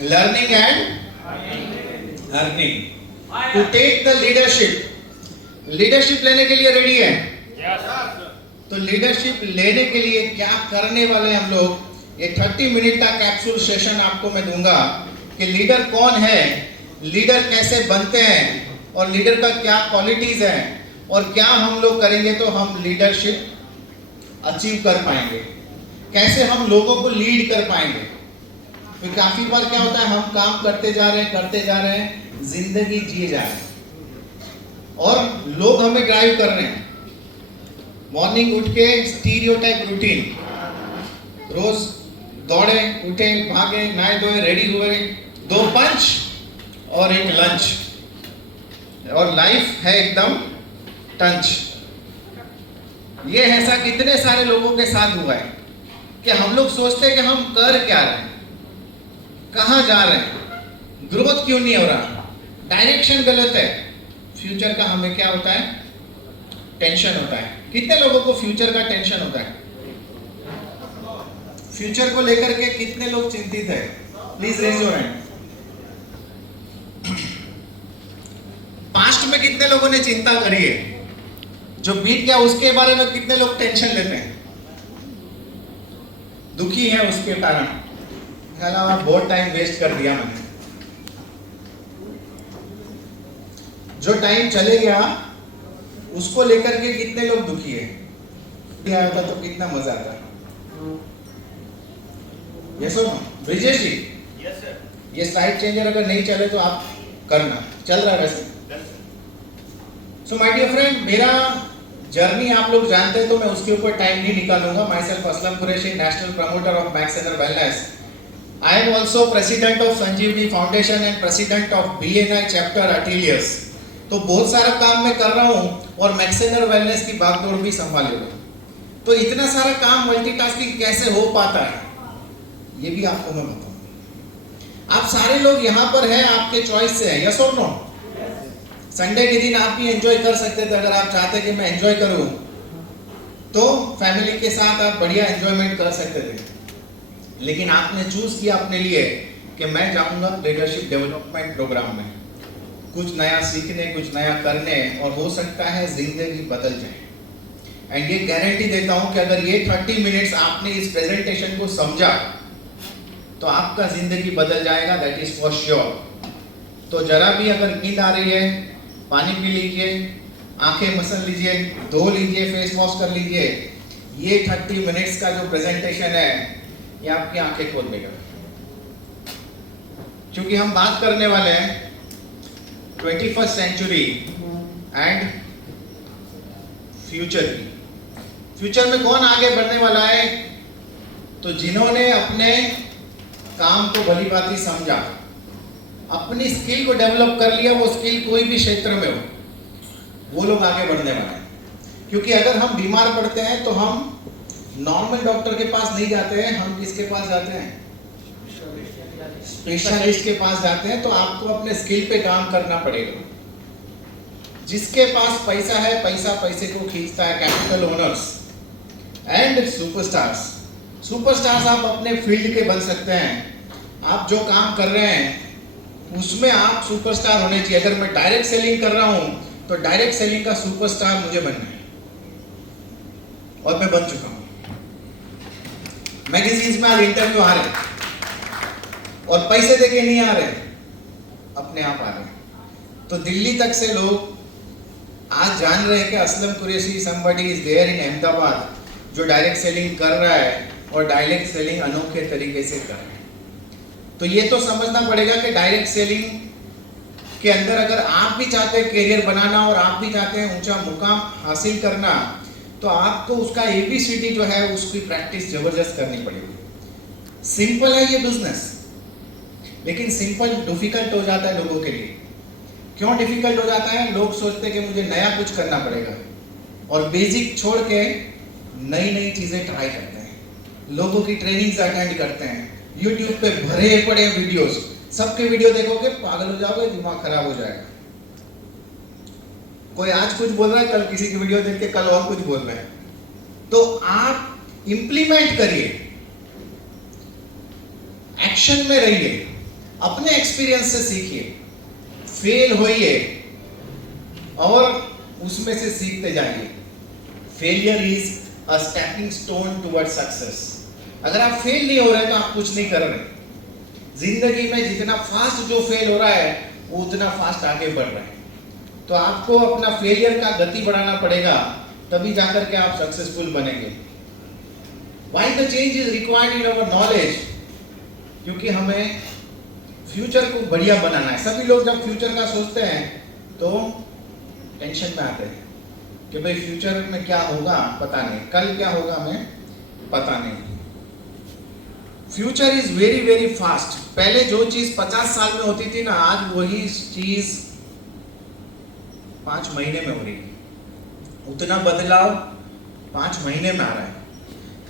learning and earning. To take the leadership लेने के लिए रेडी है? तो लीडरशिप लेने के लिए क्या करने वाले हम लोग, ये 30 मिनट का कैप्सूल सेशन आपको मैं दूंगा कि लीडर कौन है, लीडर कैसे बनते हैं और लीडर का क्या क्वालिटीज हैं और क्या हम लोग करेंगे तो हम लीडरशिप अचीव कर पाएंगे, कैसे हम लोगों को लीड कर पाएंगे। तो काफी बार क्या होता है, हम काम करते जा रहे हैं, जिंदगी जिए जा रहे हैं और लोग हमें ड्राइव कर रहे हैं। मॉर्निंग उठ के स्टीरियोटाइप रूटीन, रोज दौड़े, उठे, भागे, नहाए धोए, रेडी हुए, 2 पंच और 1 लंच, और लाइफ है एकदम टंच। ये ऐसा कितने सारे लोगों के साथ हुआ है कि हम लोग सोचते हैं कि हम कर क्या रहे हैं, कहाँ जा रहे हैं, ग्रोथ क्यों नहीं हो रहा, डायरेक्शन गलत है। फ्यूचर का हमें क्या होता है, टेंशन होता है। कितने लोगों को फ्यूचर का टेंशन होता है? फ्यूचर को लेकर के कितने लोग चिंतित है? Please raise your hand. Past में कितने लोगों ने चिंता करी है? जो बीत गया उसके बारे में कितने लोग टेंशन लेते हैं, दुखी है उसके कारण, अलावा बहुत टाइम वेस्ट कर दिया मैंने। जो टाइम चले गया उसको लेकर के कितने लोग दुखी है? आया था तो कितना मजा आता है। यस और नो? ब्रिजेश जी, यस सर। ये स्लाइड चेंजर अगर नहीं चले तो आप करना, चल रहा है वैसे। सो माय डियर फ्रेंड, मेरा जर्नी आप लोग जानते हैं तो मैं उसके ऊपर टाइम नहीं निकालूंगा। Myself Aslam Qureshi, national promoter of Maxener wellness. I am also president of Sanjeevani foundation and president of BNI chapter Attilius. तो बहुत सारा काम मैं कर रहा हूँ और मैक्सेनर वेलनेस की भागदौड़ भी संभाले हुए। तो इतना सारा काम मल्टीटास्किंग कैसे हो पाता है, ये भी आपको मैं बताऊंगा। आप सारे लोग यहाँ पर हैं, आपके चॉइस से है, यस और नो? संडे के दिन आप भी एंजॉय कर सकते थे अगर आप चाहते कि मैं एंजॉय करूं, तो फैमिली के साथ आप बढ़िया एंजॉयमेंट कर सकते थे। लेकिन आपने चूज किया अपने लिए कि मैं जाऊंगा लीडरशिप डेवलपमेंट प्रोग्राम में, कुछ नया सीखने, कुछ नया करने, और हो सकता है जिंदगी बदल जाए। एंड ये गारंटी देता हूं कि अगर ये 30 मिनट्स आपने इस प्रेजेंटेशन को समझा तो आपका जिंदगी बदल जाएगा, दैट इज फॉर श्योर। तो जरा भी अगर नींद आ रही है, पानी पी लीजिए, आंखें मसल लीजिए, धो लीजिए, फेस वॉश कर लीजिए। ये 30 मिनट्स का जो प्रेजेंटेशन है ये आपकी आंखें खोल देगा। क्योंकि हम बात करने वाले हैं 21st सेंचुरी एंड फ्यूचर की। फ्यूचर में कौन आगे बढ़ने वाला है? तो जिन्होंने अपने काम को भली भांति समझा, अपनी स्किल को डेवलप कर लिया, वो स्किल कोई भी क्षेत्र में हो, वो लोग आगे बढ़ने वाले हैं। क्योंकि अगर हम बीमार पड़ते हैं तो हम नॉर्मल डॉक्टर के पास नहीं जाते हैं, हम किसके पास जाते हैं? स्पेशलिस्ट के पास जाते हैं। तो आपको अपने स्किल पे काम करना पड़ेगा। जिसके पास पैसा है, पैसा पैसे को खींचता है। Capital owners and superstars. Superstars आप अपने फील्ड के बन सकते हैं। आप जो काम कर रहे हैं उसमें आप सुपरस्टार होने चाहिए। अगर मैं डायरेक्ट सेलिंग कर रहा हूं तो डायरेक्ट सेलिंग का सुपरस्टार मुझे बनना है, और मैं बन चुका हूं। मैगजीन्स में आज इंटरव्यू आ रहे और पैसे देके नहीं आ रहे, अपने आप आ रहे। तो दिल्ली तक से लोग आज जान रहे हैं कि Aslam Qureshi somebody is there in Ahmedabad जो डायरेक्ट सेलिंग कर रहा है, और डायरेक्ट सेलिंग अनोखे तरीके से कर रहा है। तो ये तो समझना पड़ेगा कि डायरेक्ट सेलिंग के अंदर अगर आप भी चाहते हैं करियर बनाना और आप भी चाहते हैं ऊंचा मुकाम हासिल करना, तो आपको उसका ABCD जो है उसकी प्रैक्टिस जबरदस्त करनी पड़ेगी। सिंपल है ये बिजनेस, लेकिन सिंपल डिफिकल्ट हो जाता है लोगों के लिए। क्यों डिफिकल्ट हो जाता है? लोग सोचते हैं कि मुझे नया कुछ करना पड़ेगा, और बेसिक छोड़ के नई नई चीजें ट्राई करते हैं, लोगों की ट्रेनिंग्स अटेंड करते हैं, यूट्यूब पे भरे पड़े वीडियोस, सबके वीडियो देखोगे पागल हो जाओगे, दिमाग खराब हो जाएगा। कोई आज कुछ बोल रहा है, कल किसी की वीडियो देख के कल और कुछ बोल रहा है। तो आप इंप्लीमेंट करिए, एक्शन में रहिए, अपने एक्सपीरियंस से सीखिए, फेल होइए और उसमें से सीखते जाइए। Failure is a stepping stone toward success. अगर आप फेल नहीं हो रहे तो आप कुछ नहीं कर रहे। जिंदगी में जितना फास्ट जो फेल हो रहा है वो उतना फास्ट आगे बढ़ रहा है। तो आपको अपना फेलियर का गति बढ़ाना पड़ेगा, तभी जाकर के आप सक्सेसफुल बनेंगे। Why the change is required in our knowledge? क्योंकि हमें फ्यूचर को बढ़िया बनाना है। सभी लोग जब फ्यूचर का सोचते हैं तो टेंशन में आते हैं कि भाई फ्यूचर में क्या होगा पता नहीं, कल क्या होगा हमें पता नहीं। Future is very very fast. पहले जो चीज 50 साल में होती थी ना, आज वही चीज 5 महीने में हो रही है। उतना बदलाव 5 महीने में आ रहा है।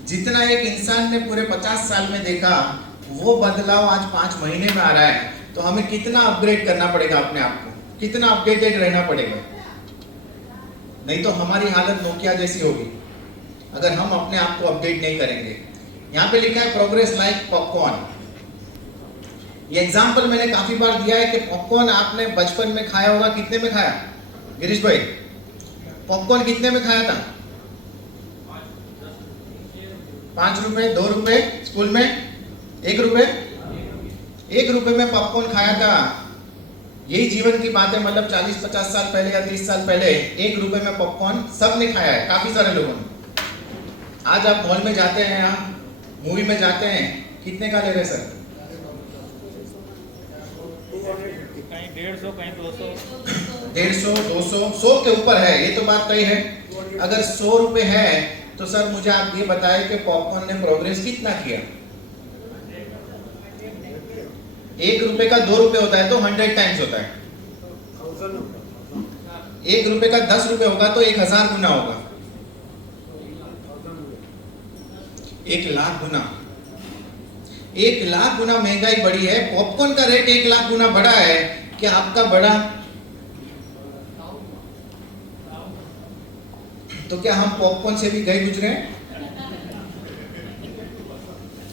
जितना एक इंसान ने पूरे 50 साल में देखा वो बदलाव आज 5 महीने में आ रहा है। तो हमें कितना अपग्रेड करना पड़ेगा अपने आप को, कितना अपडेटेड रहना पड़ेगा। नहीं तो हमारी हालत नोकिया जैसी होगी अगर हम अपने आप को अपडेट नहीं करेंगे। यहाँ पे लिखा है प्रोग्रेस लाइक पॉपकॉर्न। ये एग्जाम्पल मैंने काफी बार दिया है कि पॉपकॉर्न आपने बचपन में खाया होगा। कितने में खाया गिरीश भाई? पॉपकॉर्न कितने में खाया था? 5 रुपए, 2 रुपए, स्कूल में 1 रुपए। 1 रुपए में पॉपकॉर्न खाया था। यही जीवन की बात है। मतलब 40-50 साल पहले या 30 साल पहले 1 रुपए में पॉपकॉर्न सबने खाया है, काफी सारे लोगों ने। आज आप मॉल में जाते हैं, आप मूवी में जाते हैं, कितने का ले रहे सर? कहीं 150, कहीं 200, 150, 200, 100 के ऊपर है। ये तो बात तय है। अगर 100 रुपए है तो सर मुझे आप ये बताएं कि पॉपकॉर्न ने प्रोग्रेस कितना किया? 1 रुपए का 2 रुपए होता है तो 100 टाइम्स होता है। 1 रुपए का 10 रुपए होगा तो 1000 गुना होगा। 1 लाख गुना। 1 लाख गुना महंगाई बढ़ी है। पॉपकॉर्न का रेट 1 लाख गुना बढ़ा है। क्या आपका बढ़ा? तो क्या हम पॉपकॉर्न से भी गए गुजरे?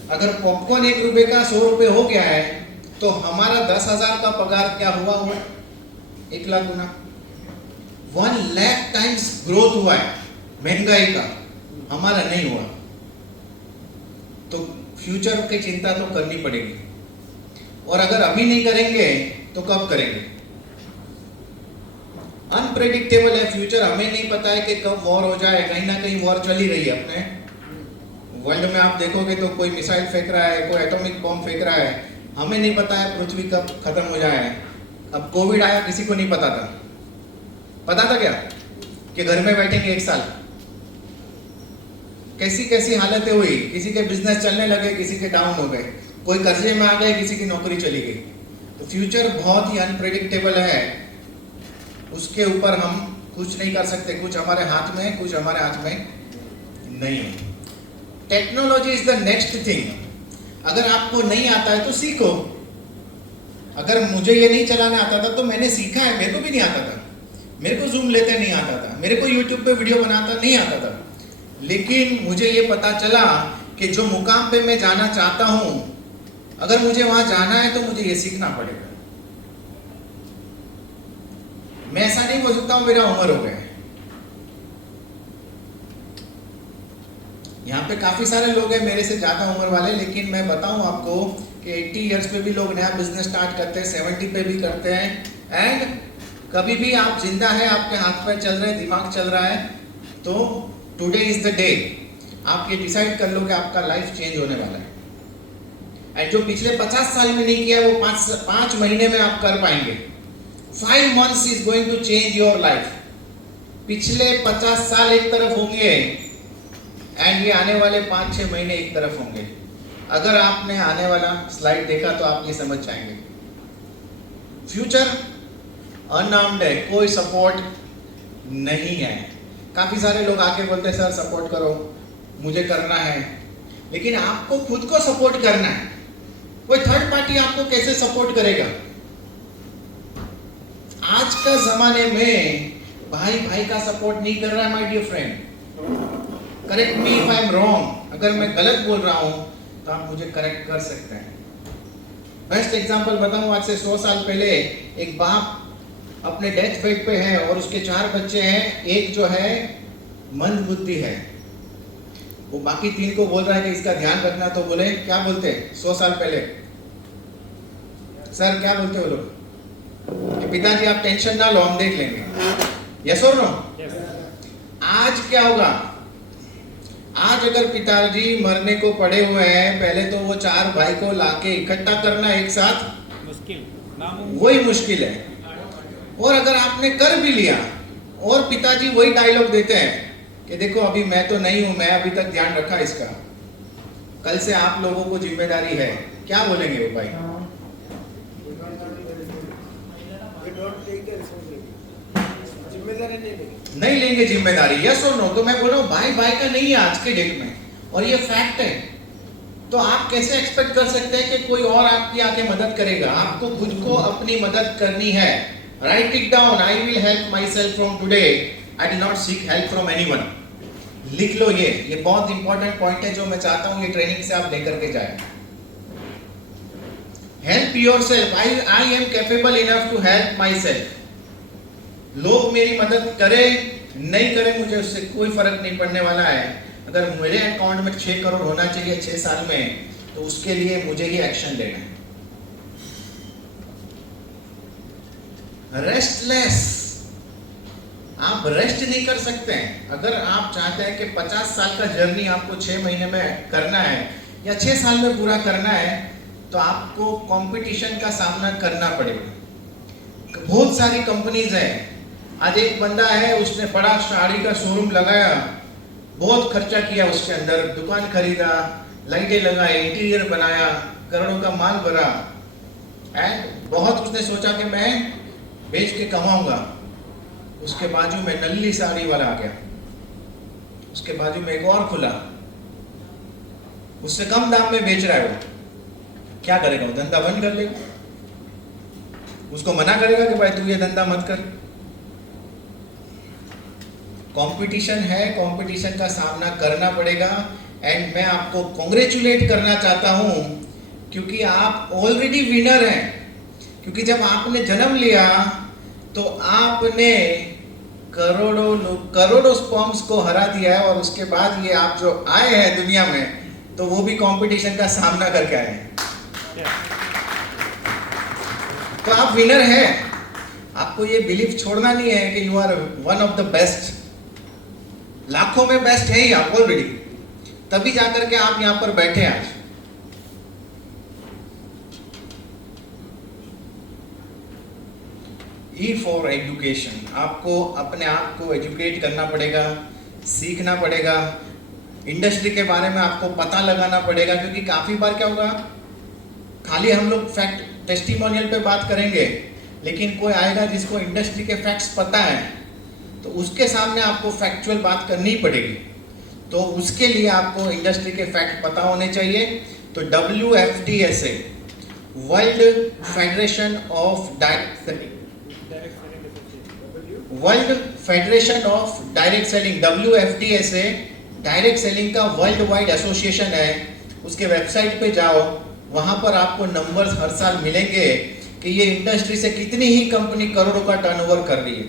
अगर पॉपकॉर्न 1 रुपए का 100 रुपए हो गया है तो हमारा 10,000 का पगार क्या हुआ? 1 लाख गुना। 1 लाख टाइम्स ग्रोथ हुआ है महंगाई का, हमारा नहीं हुआ। तो फ्यूचर की चिंता तो करनी पड़ेगी। और अगर अभी नहीं करेंगे तो कब करेंगे? अनप्रेडिक्टेबल है फ्यूचर। हमें नहीं पता है कि कब वॉर हो जाए। कहीं ना कहीं वॉर चल ही रही है अपने वर्ल्ड में। आप देखोगे तो कोई मिसाइल फेंक रहा है, कोई एटॉमिक बॉम्ब फेंक रहा है। हमें नहीं पता है पृथ्वी कब खत्म हो जाए। अब कोविड आया, किसी को नहीं पता था। पता था क्या कि घर में बैठेंगे 1 साल? कैसी कैसी हालतें हुई। किसी के बिजनेस चलने लगे, किसी के डाउन हो गए, कोई कर्जे में आ गए, किसी की नौकरी चली गई। तो फ्यूचर बहुत ही अनप्रेडिक्टेबल है। उसके ऊपर हम कुछ नहीं कर सकते। कुछ हमारे हाथ में, कुछ हमारे हाथ में नहीं है। Technology is the next thing. अगर आपको नहीं आता है तो सीखो। अगर मुझे ये नहीं चलाना आता था तो मैंने सीखा है। मेरे को भी नहीं आता था। मेरे को जूम लेते नहीं आता था। मेरे को यूट्यूब पे वीडियो बनाता नहीं आता था। लेकिन मुझे ये पता चला कि जो मुकाम पे मैं जाना चाहता हूं, अगर मुझे वहां जाना है तो मुझे ये सीखना पड़ेगा। मैं ऐसा नहीं बोल सकता हूं मेरा उम्र हो गया है। यहाँ पे काफी सारे लोग हैं मेरे से ज्यादा उम्र वाले, लेकिन मैं बताऊं आपको कि 80 इयर्स पे भी लोग नया बिजनेस स्टार्ट करते हैं, 70 पे भी करते हैं। एंड कभी भी आप जिंदा है, आपके हाथ पैर चल रहे हैं, दिमाग चल रहा है, तो टुडे इज द डे। आप ये डिसाइड कर लो कि आपका लाइफ चेंज होने वाला है। एंड जो पिछले 50 साल में नहीं किया वो 5 महीने में आप कर पाएंगे। 5 months is going to change your life। पिछले 50 साल एक तरफ होंगे एंड ये आने वाले 5-6 महीने एक तरफ होंगे। अगर आपने आने वाला स्लाइड देखा तो आप ये समझ जाएंगे। फ्यूचर अनआर्म्ड है, कोई सपोर्ट नहीं है। काफी सारे लोग आके बोलते हैं सर सपोर्ट करो, मुझे करना है। लेकिन आपको खुद को सपोर्ट करना है। कोई थर्ड पार्टी आपको कैसे सपोर्ट करेगा? आज का जमाने में भाई भाई का सपोर्ट नहीं कर रहा है my dear friend. Correct me if I am wrong. अगर मैं गलत बोल रहा हूं तो आप मुझे करेक्ट कर सकते हैं। बेस्ट एग्जांपल बताऊं, आज से 100 साल पहले एक बाप अपने डेथ बेड पे है और उसके 4 बच्चे हैं, एक जो है मंद बुद्धि है, वो बाकी 3 को बोल रहा है कि इसका ध्यान रखना, तो बोले क्या बोलते 100 साल पहले, सर क्या बोलते वो लोग कि पिताजी आप टेंशन ना लो, हम देख लेंगे। यस और नो? आज क्या होगा? आज अगर पिताजी मरने को पड़े हुए हैं, पहले तो वो 4 भाई को लाके इकट्ठा करना एक साथ मुश्किल, नामुमकिन। वही मुश्किल है। और अगर आपने कर भी लिया और पिताजी वही डायलॉग देते हैं कि देखो अभी मैं तो नहीं हूं, मैं अभी तक ध्यान रखा इसका, कल से आप लोगों को जिम्मेदारी है, क्या बोलेंगे वो भाई? नहीं लेंगे जिम्मेदारी। यस और नो? तो मैं बोल रहा हूँ भाई भाई का नहीं है आज के डेट में, और ये फैक्ट है। तो आप कैसे एक्सपेक्ट कर सकते हैं कि कोई और आपकी आके मदद करेगा? आपको खुद को अपनी मदद करनी है। Right it down, I will help my self from today, I did not seek help from anyone. लिख लो, ये बहुत इंपॉर्टेंट पॉइंट है जो मैं चाहता हूं ये ट्रेनिंग से आप लेकर के जाए। Help yourself, I am capable enough to help myself. लोग मेरी मदद करें नहीं करें मुझे उससे कोई फर्क नहीं पड़ने वाला है। अगर मेरे अकाउंट में 6 करोड़ होना चाहिए 6 साल में, तो उसके लिए मुझे ही एक्शन लेना है। रेस्टलेस, आप रेस्ट नहीं कर सकते हैं। अगर आप चाहते हैं कि 50 साल का जर्नी आपको 6 महीने में करना है या 6 साल में पूरा करना है, तो आपको कंपटीशन का सामना करना पड़ेगा। बहुत सारी कंपनीज हैं। आज एक बंदा है, उसने बड़ा साड़ी का शोरूम लगाया, बहुत खर्चा किया, उसके अंदर दुकान खरीदा, लाइटें लगाई, इंटीरियर बनाया, करोड़ों का माल भरा, एंड बहुत उसने सोचा कि मैं बेच के कमाऊंगा। उसके बाजू में नल्ली साड़ी वाला आ गया, उसके बाजू में एक और खुला, उससे कम दाम में बेच रहा है। वो क्या करेगा? वो धंधा बंद कर लेगा। उसको मना करेगा कि भाई तू ये धंधा मत कर। कंपटीशन है, कंपटीशन का सामना करना पड़ेगा। एंड मैं आपको कांग्रेचुलेट करना चाहता हूं, क्योंकि आप ऑलरेडी विनर हैं। क्योंकि जब आपने जन्म लिया तो आपने करोड़ों स्पर्म्स को हरा दिया है, और उसके बाद ये आप जो आए हैं दुनिया में, तो वो भी कंपटीशन का सामना करके आए हैं। तो आप विनर हैं। आपको ये बिलीफ छोड़ना नहीं है कि you are one of the best. लाखों में बेस्ट है ही आप ऑलरेडी, तभी जाकर के आप यहां पर बैठे हैं आज। ई फॉर एजुकेशन, आपको अपने आप को एजुकेट करना पड़ेगा, सीखना पड़ेगा, इंडस्ट्री के बारे में आपको पता लगाना पड़ेगा। क्योंकि काफ़ी बार क्या होगा, खाली हम लोग फैक्ट टेस्टिमोनियल पे बात करेंगे, लेकिन कोई आएगा जिसको इंडस्ट्री के फैक्ट्स पता है, तो उसके सामने आपको फैक्चुअल बात करनी पड़ेगी। तो उसके लिए आपको इंडस्ट्री के फैक्ट पता होने चाहिए। तो WFDSA, world federation of direct selling, world federation of direct selling, WFDSA direct selling का वर्ल्ड वाइड एसोसिएशन है। उसके वेबसाइट पे जाओ, वहां पर आपको नंबर्स हर साल मिलेंगे कि ये इंडस्ट्री से कितनी ही कंपनी करोड़ों का टर्नओवर कर रही है,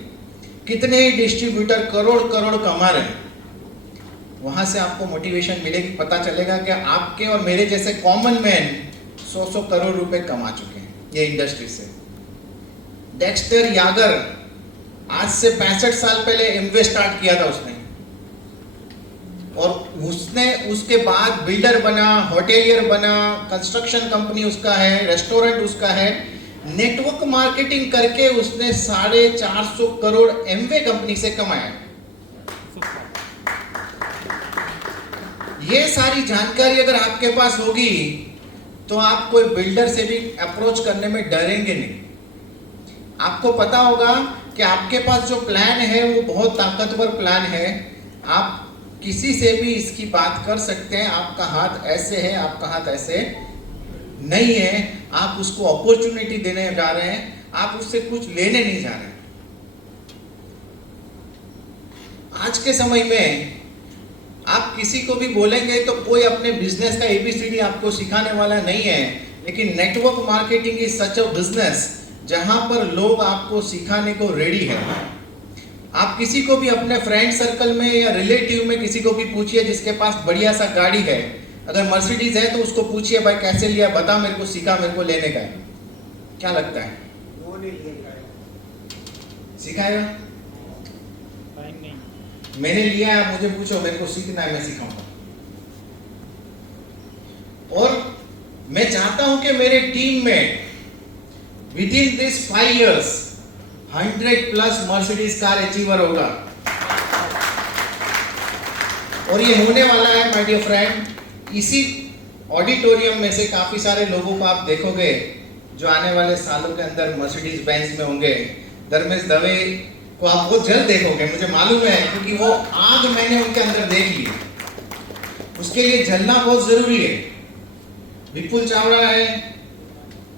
कितने ही डिस्ट्रीब्यूटर करोड़ कमा रहे हैं। वहां से आपको मोटिवेशन मिलेगी, पता चलेगा कि आपके और मेरे जैसे कॉमन मैन 100 करोड़ रुपए कमा चुके हैं ये इंडस्ट्री से। डेक्स्टर यागर आज से 65 साल पहले एमवे स्टार्ट किया था उसने, और उसने उसके बाद बिल्डर बना, होटेलियर बना, कंस्ट्रक्शन कंपनी उसका है, रेस्टोरेंट उसका है। नेटवर्क मार्केटिंग करके उसने 450 करोड़ एमवे कंपनी से कमाया। ये सारी जानकारी अगर आपके पास होगी तो आप कोई बिल्डर से भी अप्रोच करने में डरेंगे नहीं। आपको पता होगा कि आपके पास जो प्लान है वो बहुत ताकतवर प्लान है, आप किसी से भी इसकी बात कर सकते हैं। आपका हाथ ऐसे है, आपका हाथ ऐसे नहीं है, आप उसको अपॉर्चुनिटी देने जा रहे हैं, आप उससे कुछ लेने नहीं जा रहे। आज के समय में आप किसी को भी बोलेंगे तो कोई अपने बिजनेस का ABCD आपको सिखाने वाला नहीं है, लेकिन network marketing is such a business जहां पर लोग आपको सिखाने को रेडी है। आप किसी को भी अपने फ्रेंड सर्कल में या रिलेटिव में किसी को भी पूछिए जिसके पास बढ़िया सा गाड़ी है, अगर मर्सिडीज है तो उसको पूछिए भाई कैसे लिया, बता मेरे को, सीखा मेरे को लेने का है, क्या लगता है? वो नहीं लिया सिखाएगा? टाइम नहीं। मैंने लिया है, मुझे पूछो, मेरे को सीखना है, मैं सिखाऊंगा। और मैं चाहता हूं कि मेरे टीम में with in this 5 years 100+ Mercedes car achiever होगा, और ये होने वाला है माय डियर फ्रेंड। इसी ऑडिटोरियम में से काफी सारे लोगों को आप देखोगे जो आने वाले सालों के अंदर मर्सिडीज बेंज में होंगे। धर्मेश दवे को आप बहुत जल्द देखोगे, मुझे मालूम है, क्योंकि वो आग मैंने उनके अंदर देख ली। उसके लिए जलना बहुत जरूरी है। विपुल चावड़ा है,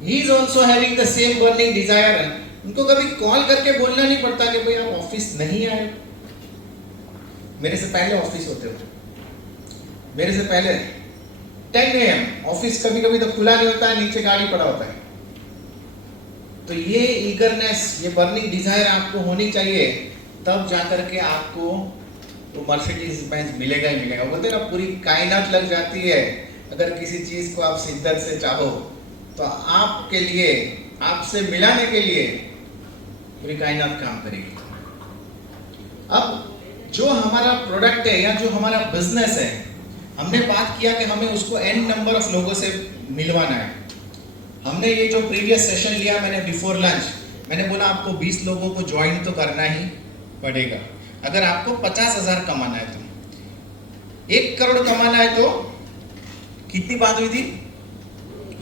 he is also having the same burning desire. उनको कभी कॉल करके बोलना नहीं पड़ता कि भाई आप ऑफिस नहीं आए। मेरे से पहले ऑफिस होते हो, मेरे से पहले 10 AM ऑफिस कभी कभी तो खुला नहीं होता है, नीचे गाड़ी पड़ा होता है। तो ये ईगरनेस, ये बर्निंग डिजायर आपको होनी चाहिए, तब जाकर के आपको तो मर्सिडीज बेंज मिलेगा ही मिलेगा। बोलते ना पूरी कायनात लग जाती है अगर किसी चीज को आप शिद्दत से चाहो तो आपके लिए, आपसे मिलाने के लिए पूरी कायनात काम करेगी। अब जो हमारा प्रोडक्ट है या जो हमारा बिजनेस है, हमने बात किया कि हमें उसको n नंबर ऑफ लोगों से मिलवाना है। हमने ये जो प्रीवियस सेशन लिया मैंने बिफोर लंच, मैंने बोला आपको 20 लोगों को ज्वाइन तो करना ही पड़ेगा। अगर आपको 50,000 कमाना है तो 1 करोड़ कमाना है तो कितनी बात हुई थी?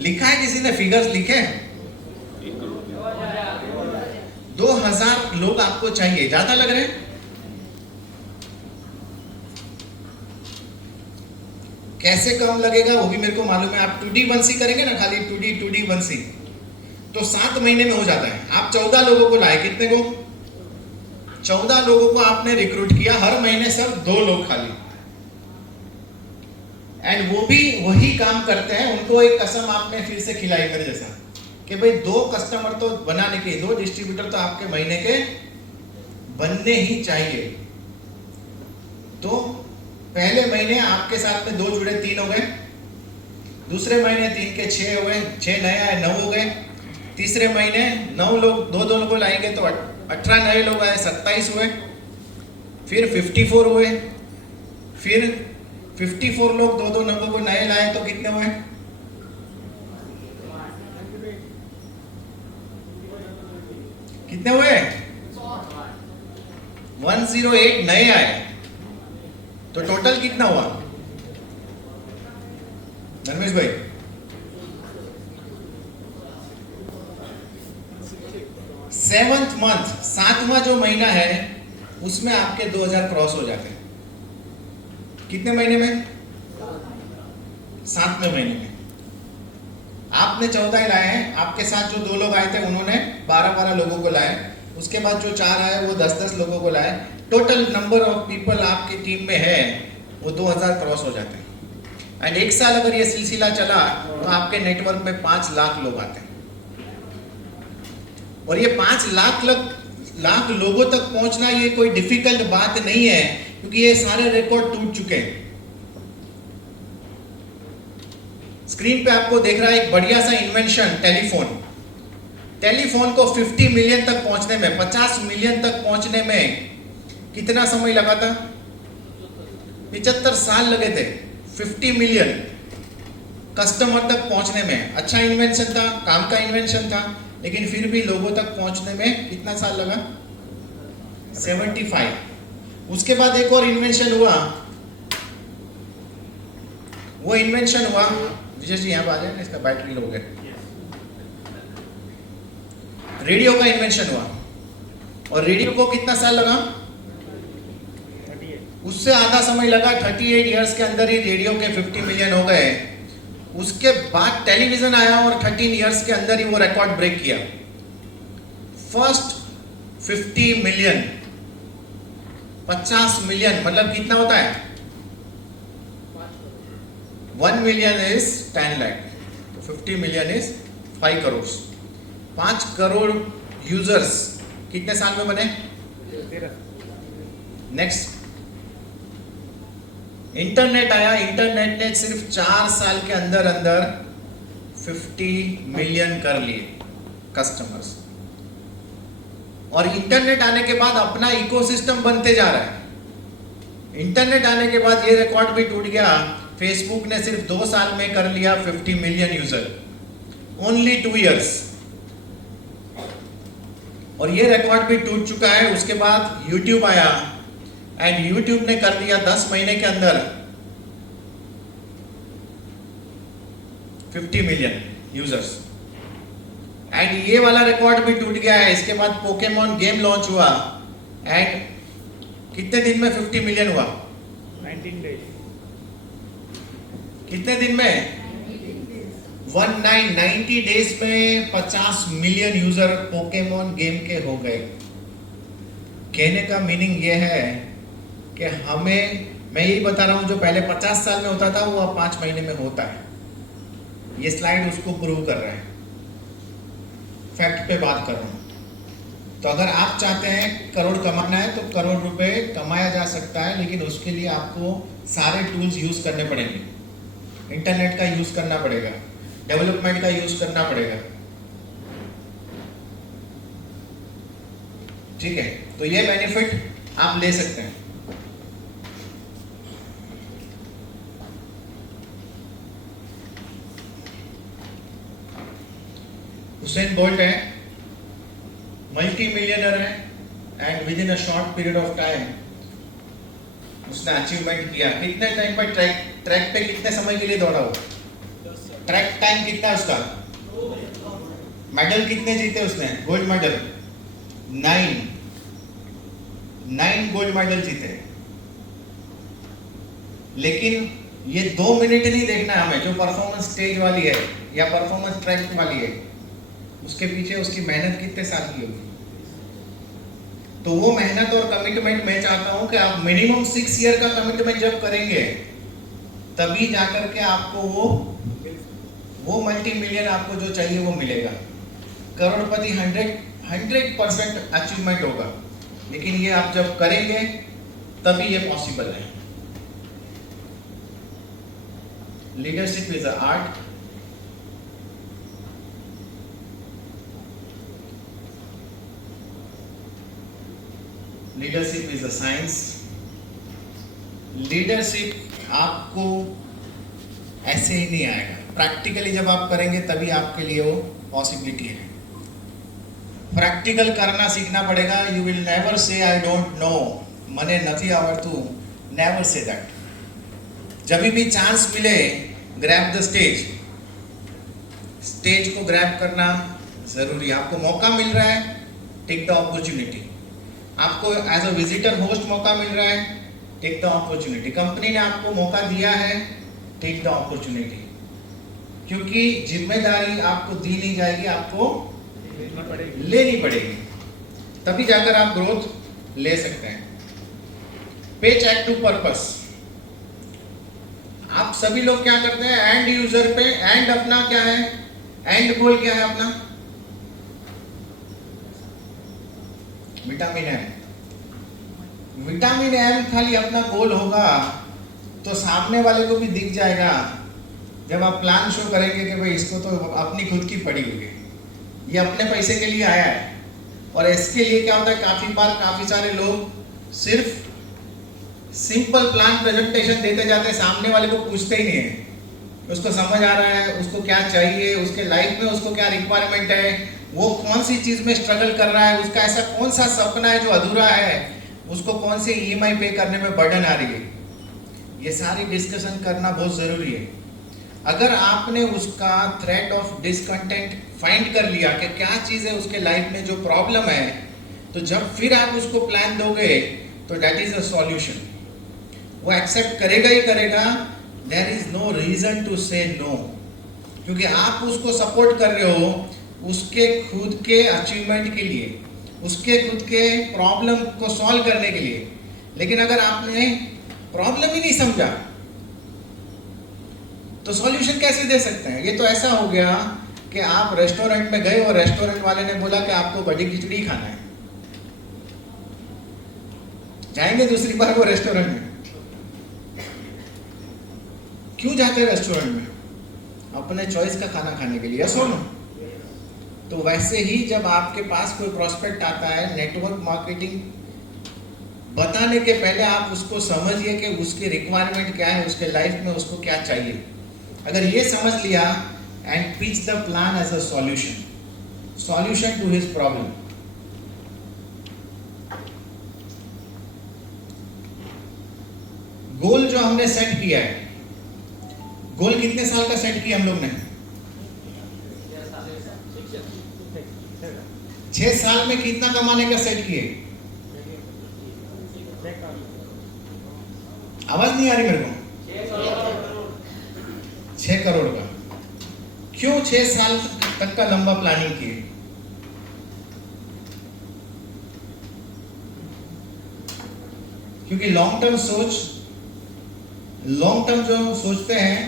लिखा है किसी ने फिगर्स लिखे? 2000 लोग आपको चाहिए। ज्यादा लग रहे हैं? कैसे कम लगेगा वो भी मेरे को मालूम है। आप 2D1C करेंगे ना, खाली 2D1C तो 7 महीने में हो जाता है। आप 14 लोगों को लाए, कितने को? 14 लोगों को आपने रिक्रूट किया, हर महीने सिर्फ 2 लोग खाली, एंड वो भी वही काम करते हैं। उनको एक कसम आपने फिर से खिलाई मेरे जैसा कि भाई 2 कस्टमर तो बनाने के, 2 डिस्ट्रीब्यूटर तो आपके महीने के बनने ही चाहिए। तो पहले महीने आपके साथ में 2 जुड़े, 3 हो गए। दूसरे महीने 3 के 6 हो गए, 6 नए आए, 9 हो गए। तीसरे महीने 9 लोग, 2 लोगों को लाएंगे तो 18 नए लोग आए, 27 हुए। फिर 54 हुए। फिर 54 लोग 2 लोगों को नए लाए तो कितने हुए? कितने हुए? 108 नए आए, तो टोटल कितना हुआ धर्मेश भाई? 7th मंथ, 7वां जो महीना है उसमें आपके 2000 क्रॉस हो जाते हैं। कितने महीने में? 7वें महीने में। आपने 14 ही लाए हैं, आपके साथ जो 2 लोग आए थे उन्होंने 12 लोगों को लाए, उसके बाद जो 4 आए वो 10 लोगों को लाए। टोटल नंबर ऑफ पीपल आपकी टीम में है वो 2000 क्रॉस हो जाते हैं। एंड 1 साल अगर ये सिलसिला चला तो आपके नेटवर्क में 5 लाख लोग आते हैं। और ये 5 लाख लोगों तक पहुंचना ये कोई डिफिकल्ट बात नहीं है, क्योंकि ये सारे रिकॉर्ड टूट चुके हैं। स्क्रीन पे आपको देख रहा है एक बढ़िया सा इन्वेंशन, टेलीफोन को 50 मिलियन तक पहुंचने में, 50 मिलियन तक पहुंचने में कितना समय लगा था? 75 साल लगे थे 50 मिलियन कस्टमर तक पहुंचने में। अच्छा इन्वेंशन था, काम का इन्वेंशन था, लेकिन फिर भी लोगों तक पहुंचने में कितना साल लगा? 75। उसके बाद एक और इन्वेंशन हुआ, वो इन्वेंशन हुआ, विजय जी यहाँ आ जाए ना, इसका बैटरी लो गए। रेडियो का इन्वेंशन हुआ, और रेडियो को कितना साल लगा? उससे आधा समय लगा। 38 इयर्स के अंदर ही रेडियो के 50 मिलियन हो गए। उसके बाद टेलीविजन आया और 13 इयर्स के अंदर ही वो रिकॉर्ड ब्रेक किया। फर्स्ट 50 मिलियन, 50 मिलियन मतलब कितना होता है? 1 मिलियन इज 10 लाख, तो 50 million is 5 crores. 5 crore users कितने साल में बने? 13 नेक्स्ट, इंटरनेट आया, इंटरनेट ने सिर्फ 4 साल के अंदर अंदर 50 मिलियन कर लिए कस्टमर्स। और इंटरनेट आने के बाद अपना इकोसिस्टम बनते जा रहा है। इंटरनेट आने के बाद ये रिकॉर्ड भी टूट गया, फेसबुक ने सिर्फ 2 साल में कर लिया 50 मिलियन यूजर, ओनली 2 years। और ये रिकॉर्ड भी टूट चुका है। उसके बाद यूट्यूब आया एंड यूट्यूब ने कर दिया 10 महीने के अंदर 50 मिलियन यूजर्स। एंड ये वाला रिकॉर्ड भी टूट गया है। इसके बाद पोकेमॉन गेम लॉन्च हुआ एंड कितने दिन में 50 मिलियन हुआ? 19 days। कितने दिन में? 90 डेज में 50 मिलियन यूजर पोकेमॉन गेम के हो गए। कहने का मीनिंग ये है कि हमें, मैं यही बता रहा हूं, जो पहले 50 साल में होता था वो अब 5 महीने में होता है। ये स्लाइड उसको प्रूव कर रहा है, फैक्ट पे बात कर रहा हूं। तो अगर आप चाहते हैं करोड़ कमाना है तो करोड़ रुपए कमाया जा सकता है, लेकिन उसके लिए आपको सारे टूल्स यूज करने पड़ेंगे। इंटरनेट का यूज करना पड़ेगा, डेवलपमेंट का यूज करना पड़ेगा। ठीक है, तो ये बेनिफिट आप ले सकते हैं। हुसैन बोल्ट है, मल्टी मिलियनर है and with in a short period of time उसने अचीवमेंट किया। कितने टाइम पर ट्रैक पे कितने समय के लिए दौड़ा हो? ट्रैक टाइम कितना है उसका? मेडल कितने जीते उसने? गोल्ड मेडल 9 गोल्ड मेडल जीते। लेकिन ये 2 मिनट नहीं देखना है हमें, जो परफॉर्मेंस स्टेज वाली है या परफॉर्मेंस ट्रैक वाली है, उसके पीछे उसकी मेहनत कितने साल की होगी। तो वो मेहनत और कमिटमेंट मैं चाहता हूं कि आप मिनिमम 6 ईयर का कमिटमेंट जब करेंगे तभी जाकर के आपको वो मल्टी मिलियन आपको जो चाहिए वो मिलेगा। करोड़पति 100% अचीवमेंट होगा, लेकिन ये आप जब करेंगे तभी ये पॉसिबल है। Leadership is a art. Leadership is a science. Leadership आपको ऐसे ही नहीं आएगा, प्रैक्टिकली जब आप करेंगे तभी आपके लिए वो पॉसिबिलिटी है। प्रैक्टिकल करना सीखना पड़ेगा। You will never say I don't know, मने नहीं आवड़तू, नेवर से दैट। जब भी चांस मिले ग्रैब द स्टेज, स्टेज को ग्रैब करना जरूरी है। आपको मौका मिल रहा है, टेक द अपॉर्चुनिटी। आपको एज अ विजिटर होस्ट मौका मिल रहा है, टेक द अपॉर्चुनिटी। कंपनी ने आपको मौका दिया है, टेक द अपॉर्चुनिटी। क्योंकि जिम्मेदारी आपको दी नहीं जाएगी, आपको लेनी पड़ेगी, तभी जाकर आप ग्रोथ ले सकते हैं। पे चेक टू पर्पस। आप सभी लोग क्या करते हैं? एंड यूजर पे, एंड अपना क्या है, एंड गोल क्या है अपना? Vitamin M. विटामिन एम खाली अपना गोल होगा तो सामने वाले को भी दिख जाएगा जब आप प्लान शो करेंगे कि भाई इसको तो अपनी खुद की पड़ी हुई है, ये अपने पैसे के लिए आया है। और इसके लिए क्या होता है, काफी बार काफी सारे लोग सिर्फ सिंपल प्लान प्रेजेंटेशन देते जाते हैं, सामने वाले को पूछते ही नहीं है उसको समझ आ रहा है, उसको क्या चाहिए, उसके लाइफ में उसको क्या रिक्वायरमेंट है, वो कौन सी चीज में स्ट्रगल कर रहा है, उसका ऐसा कौन सा सपना है जो अधूरा है, उसको कौन सी ईएमआई पे करने में बर्डन आ रही है। ये सारी डिस्कशन करना बहुत जरूरी है। अगर आपने उसका थ्रेड ऑफ डिसकंटेंट फाइंड कर लिया कि क्या चीज़ है उसके लाइफ में जो प्रॉब्लम है, तो जब फिर आप उसको प्लान दोगे तो दैट इज अ सॉल्यूशन। वो एक्सेप्ट करेगा ही करेगा, there is no reason to say no, क्योंकि आप उसको सपोर्ट कर रहे हो उसके खुद के अचीवमेंट के लिए, उसके खुद के प्रॉब्लम को सॉल्व करने के लिए। लेकिन अगर आपने प्रॉब्लम ही नहीं समझा तो सॉल्यूशन कैसे दे सकते हैं? ये तो ऐसा हो गया कि आप रेस्टोरेंट में गए और रेस्टोरेंट वाले ने बोला कि आपको कढ़ी खिचड़ी खाना है, जाएंगे दूसरी बार वो रेस्टोरेंट में? क्यों जाते हैं रेस्टोरेंट में? अपने चॉइस का खाना खाने के लिए, सुनो। तो वैसे ही जब आपके पास कोई प्रोस्पेक्ट आता है, नेटवर्क मार्केटिंग बताने के पहले आप उसको समझिए कि उसकी रिक्वायरमेंट क्या है, उसके लाइफ में उसको क्या चाहिए। अगर ये समझ लिया and pitch the plan as a solution to his problem. Goal जो हमने सेट किया है, गोल कितने साल का सेट किया हम लोग ने? 6 साल में कितना कमाने का सेट किए? आवाज नहीं आ रही मेरे को। 6 करोड़ का। क्यों 6 साल तक का लंबा प्लानिंग किए? क्योंकि लॉन्ग टर्म जो सोचते हैं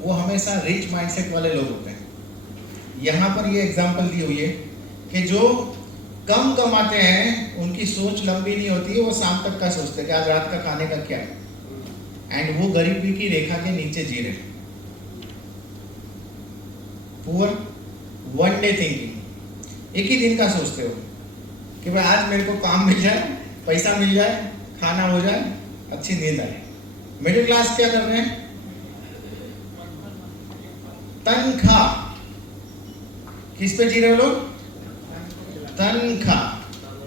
वो हमेशा रिच माइंडसेट वाले लोग होते हैं। यहां पर ये एग्जांपल दी हुई है कि जो कम कमाते हैं उनकी सोच लंबी नहीं होती है, वो शाम तक का सोचते हैं कि आज रात का खाने का क्या है, एंड वो गरीबी की रेखा के नीचे जी रहे। पुअर वन डे थिंकिंग, एक ही दिन का सोचते हो कि भाई आज मेरे को काम मिल जाए, पैसा मिल जाए, खाना हो जाए, अच्छी नींद आए। मिडिल क्लास क्या कर रहे हैं? तनख्वाह। किस पे जी रहे हो लोग? तनख्वाह।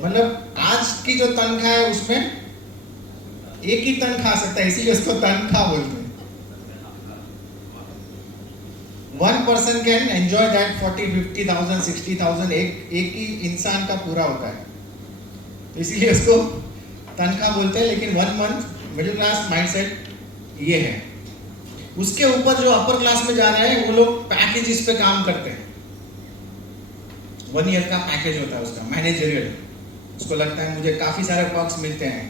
मतलब आज की जो तनख्वाह है उसमें एक ही तनख्वाह आ सकता है, इसीलिए उसको तनख्वाह बोलते हैं। 1 person कैन एंजॉय दैट 40, 50,000, 60,000 एक ही इंसान का पूरा होता है, तो इसीलिए उसको तनख्वाह बोलते हैं। लेकिन 1 month मिडिल क्लास माइंडसेट ये है। उसके ऊपर जो अपर क्लास में जा रहे हैं वो लोग पैकेजेस पे काम करते हैं। 1 year का पैकेज होता है उसका, मैनेजरियल। उसको लगता है मुझे काफी सारे पर्क्स मिलते हैं,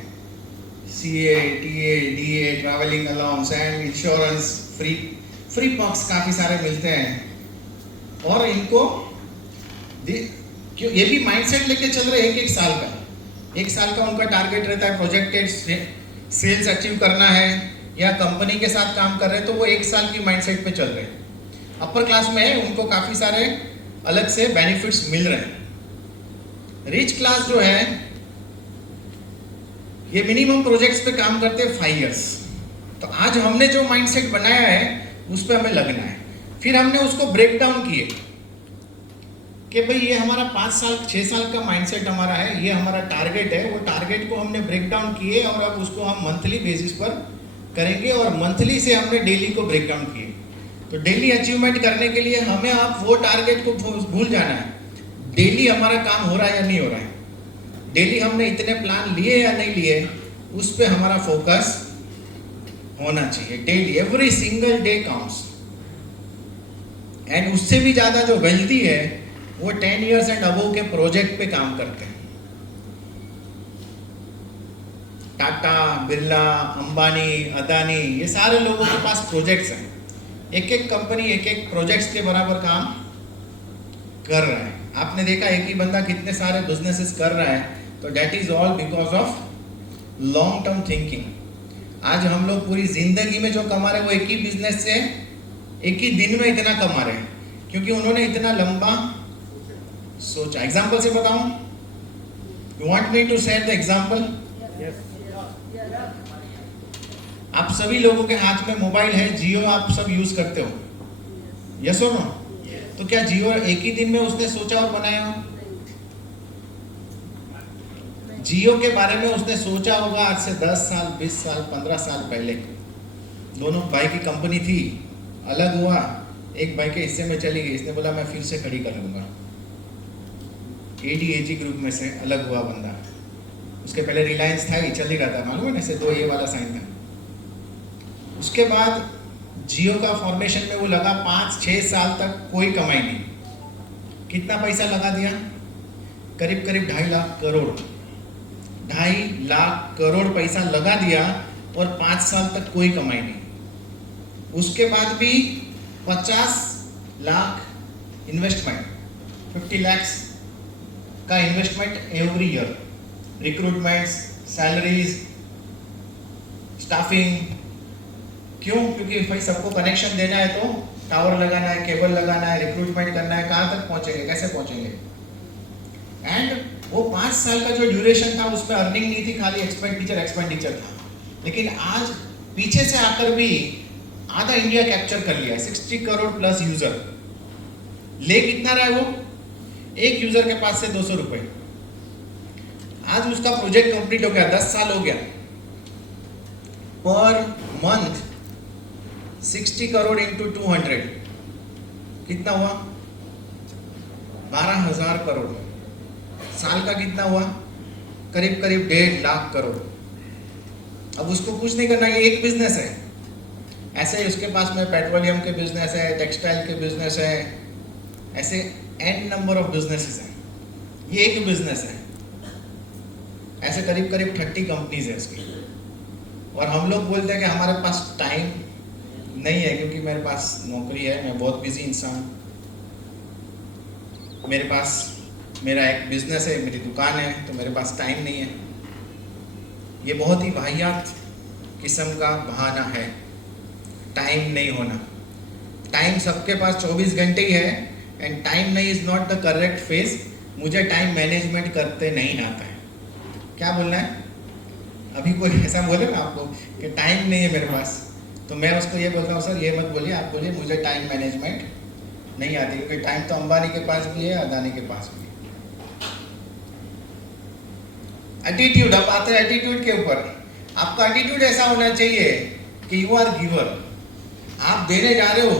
CA, TA, DA, travelling allowance and insurance, free perks काफी सारे मिलते हैं। और इनको क्यों ये भी माइंडसेट लेके चल रहे हैं 1 साल का। 1 साल का उनका टारगेट रहता है, प्रोजेक्टेड सेल्स अचीव करना है या कंपनी के साथ काम कर रहे हैं, तो वो 1 साल की माइंडसेट पे चल रहे हैं। अपर क्लास में है, उनको काफी सारे अलग से बेनिफिट्स मिल रहे हैं। रिच क्लास जो है ये मिनिमम प्रोजेक्ट्स पे काम करते हैं 5 years। तो आज हमने जो माइंडसेट बनाया है उस पर हमें लगना है। फिर हमने उसको ब्रेक डाउन किए कि भाई ये हमारा 5 साल 6 साल का माइंडसेट हमारा है, ये हमारा टारगेट है। वो टारगेट को हमने ब्रेक डाउन किए और अब उसको हम मंथली बेसिस पर करेंगे, और मंथली से हमने डेली को ब्रेक डाउन किए। तो डेली अचीवमेंट करने के लिए हमें आप वो टारगेट को भूल जाना है, डेली हमारा काम हो रहा है या नहीं हो रहा है, डेली हमने इतने प्लान लिए या नहीं लिए, उस पे हमारा फोकस होना चाहिए। Daily every single day counts. And उससे भी ज्यादा जो वेल्दी है वो 10 years एंड अबव के प्रोजेक्ट पे काम करते हैं। टाटा, बिरला, अंबानी, अदानी, ये सारे लोगों के पास प्रोजेक्ट्स हैं। एक कंपनी एक प्रोजेक्ट्स के बराबर काम कर रहा है। आपने देखा एक ही बंदा कितने सारे बिजनेसेस कर रहा है, तो that is all because of long term thinking. आज हम लोग पूरी जिंदगी में जो कमा रहे हैं वो एक ही बिजनेस से एक ही दिन में इतना कमा रहे हैं, क्योंकि उन्होंने इतना लंबा सोचा। एग्जाम्पल से बताऊं? You want me to share the example? आप सभी लोगों के हाथ में मोबाइल है, जियो आप सब यूज करते हो, यस और नो? तो क्या जियो एक ही दिन में उसने सोचा और बनाया? जियो के बारे में उसने सोचा होगा आज से 10 साल, 20 साल, 15 साल पहले। दोनों भाई की कंपनी थी, अलग हुआ, एक भाई के हिस्से में चली गई, इसने बोला मैं फिर से खड़ी कर लूंगा। ADAG ग्रुप में से अलग हुआ बंदा। उसके पहले रिलायंस था, ही चल ही रहा था, मालूम है ना, ऐसे 2 ये वाला साइन था। उसके बाद जियो का फॉर्मेशन में वो लगा 5-6 साल तक कोई कमाई नहीं। कितना पैसा लगा दिया? करीब 2.5 लाख करोड़। 2.5 लाख करोड़ पैसा लगा दिया और 5 साल तक कोई कमाई नहीं। उसके बाद भी 50 लाख इन्वेस्टमेंट, 50 lakhs का investment every year, recruitments, salaries, staffing. क्यों? क्योंकि भाई सबको कनेक्शन देना है, तो टावर लगाना है, केबल लगाना है, रिक्रूटमेंट करना है, कहाँ तक पहुँचेंगे, कैसे पहुँचेंगे। एंड वो 5 साल का जो ड्यूरेशन था उसमें अर्निंग नहीं थी, खाली एक्सपेंडिचर था। लेकिन आज पीछे से आकर भी आधा इंडिया कैप्चर कर लिया, 60 करोड़ प्लस यूजर। ले कितना रहा है वो? एक यूजर के पास से 200 रुपए। आज उसका प्रोजेक्ट कंप्लीट हो गया, 10 साल हो गया। पर मंथ 60 करोड़ इंटू 200 कितना हुआ? 12,000 करोड़। साल का कितना हुआ? करीब करीब 1.5 लाख करोड़। अब उसको कुछ नहीं करना, ये एक बिजनेस है। ऐसे ही उसके पास में पेट्रोलियम के बिजनेस है, टेक्सटाइल के बिजनेस है, ऐसे एन नंबर ऑफ बिजनेसेस हैं। ये एक बिजनेस है, ऐसे करीब करीब 30 कंपनीज है इसकी। और हम लोग बोलते हैं कि हमारे पास टाइम नहीं है, क्योंकि मेरे पास नौकरी है, मैं बहुत बिजी इंसान, मेरे पास मेरा एक बिजनेस है, मेरी दुकान है, तो मेरे पास टाइम नहीं है। ये बहुत ही वाहियात किस्म का बहाना है, टाइम नहीं होना। टाइम सबके पास 24 घंटे ही है, एंड टाइम नहीं is not the correct phase. मुझे टाइम मैनेजमेंट करते नहीं आता है। क्या बोलना है? अभी कोई ऐसा बोले ना आपको कि टाइम नहीं है मेरे पास, तो मैं उसको ये बोलता हूँ, सर ये मत बोलिए, आप बोलिए मुझे टाइम मैनेजमेंट नहीं आती, क्योंकि टाइम तो अंबानी के पास भी है, अदानी के पास भी है। एटीट्यूड, अब आते हैं एटीट्यूड के ऊपर। आपका एटीट्यूड ऐसा होना चाहिए कि यू आर गिवर। आप देने जा रहे हो,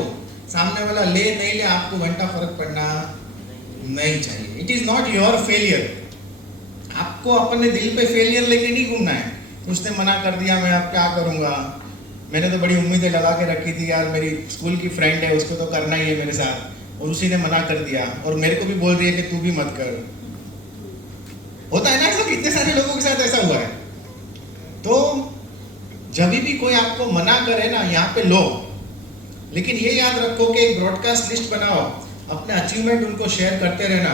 सामने वाला ले नहीं ले, आपको घंटा फर्क पड़ना नहीं चाहिए। It is not your failure. आपको अपने दिल पे फेलियर लेके नहीं घूमना है। उसने मना कर दिया, मैं अब क्या करूँगा, मैंने तो बड़ी उम्मीदें लगा के रखी थी यार, मेरी स्कूल की फ्रेंड है, उसको तो करना ही है मेरे साथ, और उसी ने मना कर दिया, और मेरे को भी बोल रही है कि तू भी मत कर। होता है ना ऐसा, कितने सारे लोगों के साथ ऐसा हुआ है। तो जब भी कोई आपको मना करे ना, यहाँ पे लो, लेकिन ये याद रखो कि एक ब्रॉडकास्ट लिस्ट बनाओ, अपने अचीवमेंट उनको शेयर करते रहना,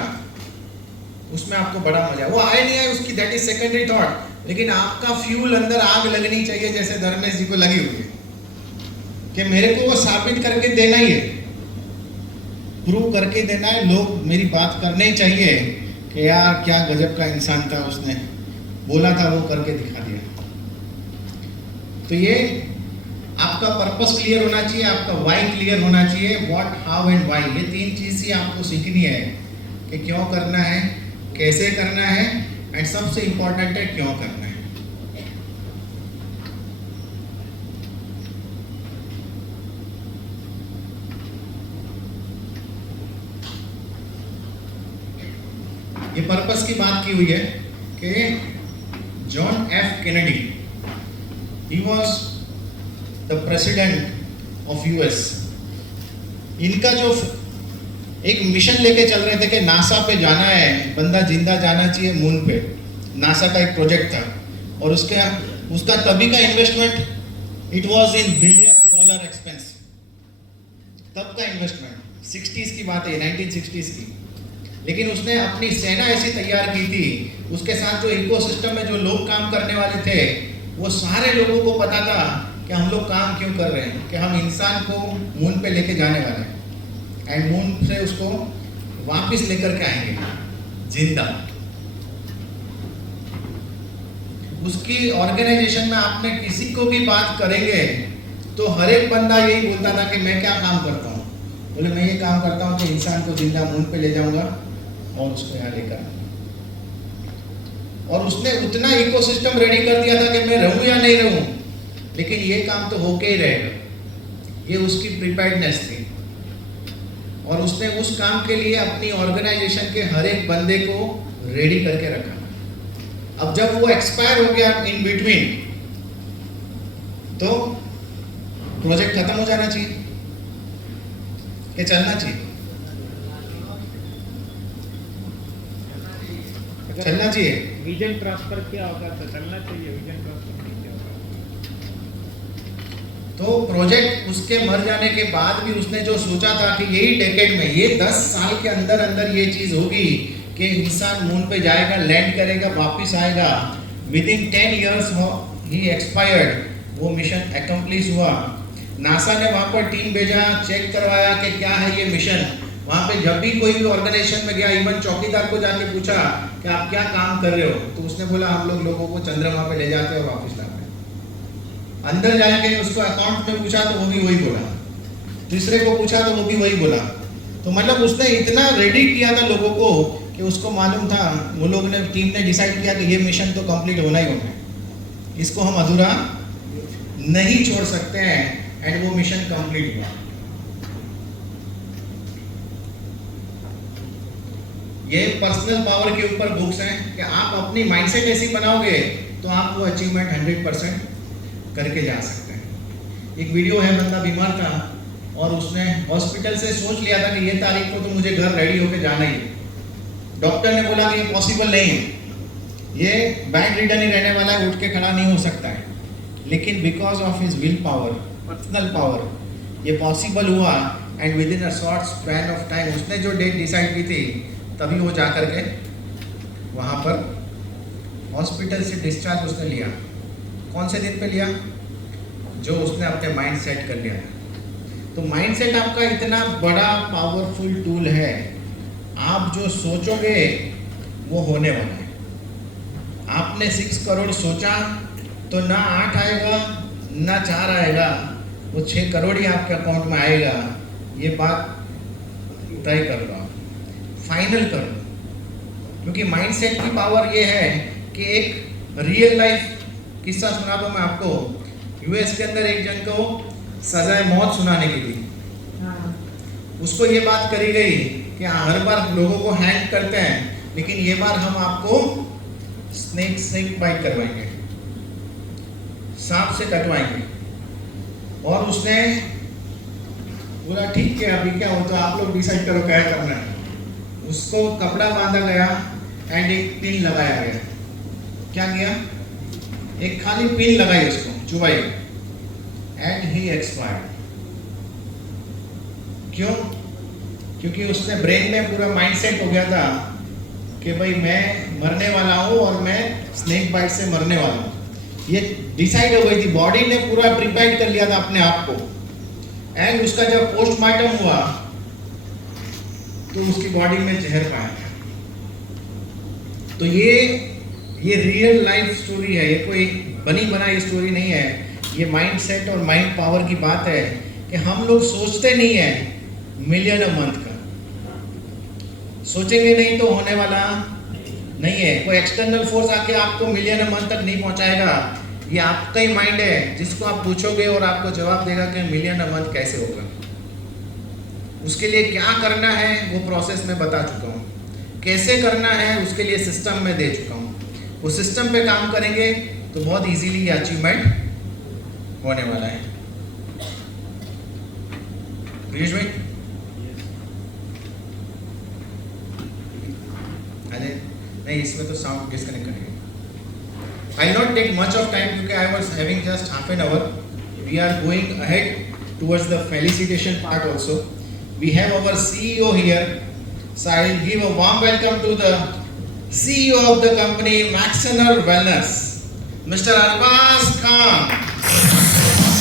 उसमें आपको बड़ा मजा। वो आए नहीं आए उसकी, दैट इज सेकेंडरी थॉट, लेकिन आपका फ्यूल अंदर आग लगनी चाहिए, जैसे धर्मेश जी को लगी हुई है कि मेरे को वो साबित करके देना ही है, प्रूव करके देना है। लोग मेरी बात करने ही चाहिए कि यार क्या गजब का इंसान था, उसने बोला था वो करके दिखा दिया। तो ये आपका पर्पस क्लियर होना चाहिए, आपका वाई क्लियर होना चाहिए, व्हाट, हाउ एंड वाई। ये 3 चीज ही आपको सीखनी है कि क्यों करना है, कैसे करना है, एंड सबसे इंपॉर्टेंट है क्यों करना है। ये पर्पस की बात की हुई है कि John F Kennedy, he was the president of US. इनका जो एक मिशन लेके चल रहे थे कि नासा पे जाना है, बंदा जिंदा जाना चाहिए मून पे, नासा का एक प्रोजेक्ट था, और उसका तभी का investment it was in $1 billion expense. तब का इन्वेस्टमेंट 60s की बात है, 1960s की। लेकिन उसने अपनी सेना ऐसी तैयार की थी, उसके साथ जो इकोसिस्टम में जो लोग काम करने वाले थे, वो सारे लोगों को पता था कि हम लोग काम क्यों कर रहे हैं, कि हम इंसान को मून पे लेके जाने वाले हैं, एंड मून से उसको वापस लेकर के आएंगे जिंदा। उसकी ऑर्गेनाइजेशन में आपने किसी को भी बात करेंगे तो हर एक बंदा यही बोलता था कि मैं क्या काम करता हूँ, बोले मैं ये काम करता हूँ कि इंसान को जिंदा मून पे ले जाऊंगा और उसको यहाँ लेकर। और उसने उतना इकोसिस्टम रेडी कर दिया था कि मैं रहूं या नहीं रहूं, लेकिन ये काम तो होके ही रहेगा। ये उसकी प्रिपेयर्डनेस थी, और उसने उस काम के लिए अपनी ऑर्गेनाइजेशन के हर एक बंदे को रेडी करके रखा। अब जब वो एक्सपायर हो गया इन बिटवीन, तो प्रोजेक्ट खत्म हो जाना चाहिए कि चलना चाहिए? चलना चाहिए। विजन ट्रांसफर क्या होगा, तो चलना चाहिए। विजन ट्रांसफर क्या होगा? तो प्रोजेक्ट उसके मर जाने के बाद भी उसने जो सोचा था कि यही डेकेड में, ये 10 साल के अंदर अंदर ये चीज़ होगी कि इंसान मून पे जाएगा, लैंड करेगा, वापस आएगा, with in 10 years he expired, वो मिशन एकम्प्लिश हुआ। नासा ने वहाँ पर टीम भेजा, चेक करवाया कि क्या है ये मिशन। वहाँ पे जब भी कोई भी ऑर्गेनाइजेशन में गया, इवन चौकीदार को जाके पूछा कि आप क्या काम कर रहे हो, तो उसने बोला हम लोगों को चंद्रमा पे ले जाते हैं और वापस लाते हैं। अंदर जाके उसको अकाउंट में पूछा तो वो भी वही बोला, तीसरे को पूछा तो वो भी वही बोला। तो मतलब उसने इतना रेडी किया था लोगों को कि उसको मालूम था, वो लोग ने, टीम ने डिसाइड किया कि ये मिशन तो कंप्लीट होना ही होना है, इसको हम अधूरा नहीं छोड़ सकते हैं, एंड वो मिशन कंप्लीट हुआ। ये पर्सनल पावर के ऊपर बुक्स हैं कि आप अपनी माइंडसेट ऐसी बनाओगे तो आप वो अचीवमेंट 100% करके जा सकते हैं। एक वीडियो है, बंदा बीमार था और उसने हॉस्पिटल से सोच लिया था कि ये तारीख को तो मुझे घर रेडी होकर जाना ही है। डॉक्टर ने बोला कि ये पॉसिबल नहीं है, ये बेड रिडन ही रहने वाला है, उठ के खड़ा नहीं हो सकता है। लेकिन because of his will power, personal power, ये पॉसिबल हुआ, and with in a short span of time उसने जो डेट डिसाइड की थी, तभी वो जा कर के वहाँ पर हॉस्पिटल से डिस्चार्ज उसने लिया। कौन से दिन पे लिया? जो उसने अपने माइंड सेट कर लिया। तो माइंड सेट आपका इतना बड़ा पावरफुल टूल है, आप जो सोचोगे वो होने वाला है। आपने 6 करोड़ सोचा तो ना 8 आएगा ना 4 आएगा, वो 6 करोड़ ही आपके अकाउंट में आएगा। ये बात तय कर लो, फाइनल कर लो, क्योंकि माइंडसेट की पावर ये है कि एक रियल लाइफ किस्सा सुना दो मैं आपको। यूएस के अंदर एक जन को सजाए मौत सुनाने की थी। उसको ये बात करी गई कि हर बार लोगों को हैंग करते हैं, लेकिन ये बार हम आपको स्नेक बाइट करवाएंगे, सांप से कटवाएंगे। और उसने बोला ठीक है, अभी क्या हो तो आप लोग डिसाइड करो क्या करना है। उसको कपड़ा बांधा गया एंड एक पिन लगाया गया। क्या किया? एक खाली पिन लगाई, उसको चुभाई, एंड ही एक्सपायर्ड। क्यों? क्योंकि उसने ब्रेन में पूरा माइंडसेट हो गया था कि भाई मैं मरने वाला हूँ और मैं स्नेक बाइट से मरने वाला हूँ। ये डिसाइड हो गई थी, बॉडी ने पूरा प्रिपेयर कर लिया था अपने आप को। एंड उसका जब पोस्टमार्टम हुआ तो उसकी बॉडी में जहर पाया गया। तो ये रियल लाइफ स्टोरी है, ये कोई बनी बनाई स्टोरी नहीं है। ये माइंडसेट और माइंड पावर की बात है कि हम लोग सोचते नहीं है मिलियन अ मंथ का, सोचेंगे नहीं तो होने वाला नहीं है। कोई एक्सटर्नल फोर्स आके आपको मिलियन अ मंथ तक नहीं पहुंचाएगा। ये आपका ही माइंड है जिसको आप पूछोगे और आपको जवाब देगा कि मिलियन अ मंथ कैसे होगा। उसके लिए क्या करना है वो प्रोसेस में बता चुका हूँ, कैसे करना है उसके लिए सिस्टम में दे चुका हूँ। वो सिस्टम पे काम करेंगे तो बहुत इजीली ये अचीवमेंट होने वाला है। पीयूष भाई, अरे नहीं, इसमें तो साउंड डिस्कनेक्ट करेंगे। I not take much of time क्योंकि I was having just half an hour. We are going ahead towards the felicitation part also. We have our CEO here, so I will give a warm welcome to the CEO of the company Maxener Wellness, Mr. Arbaz Khan.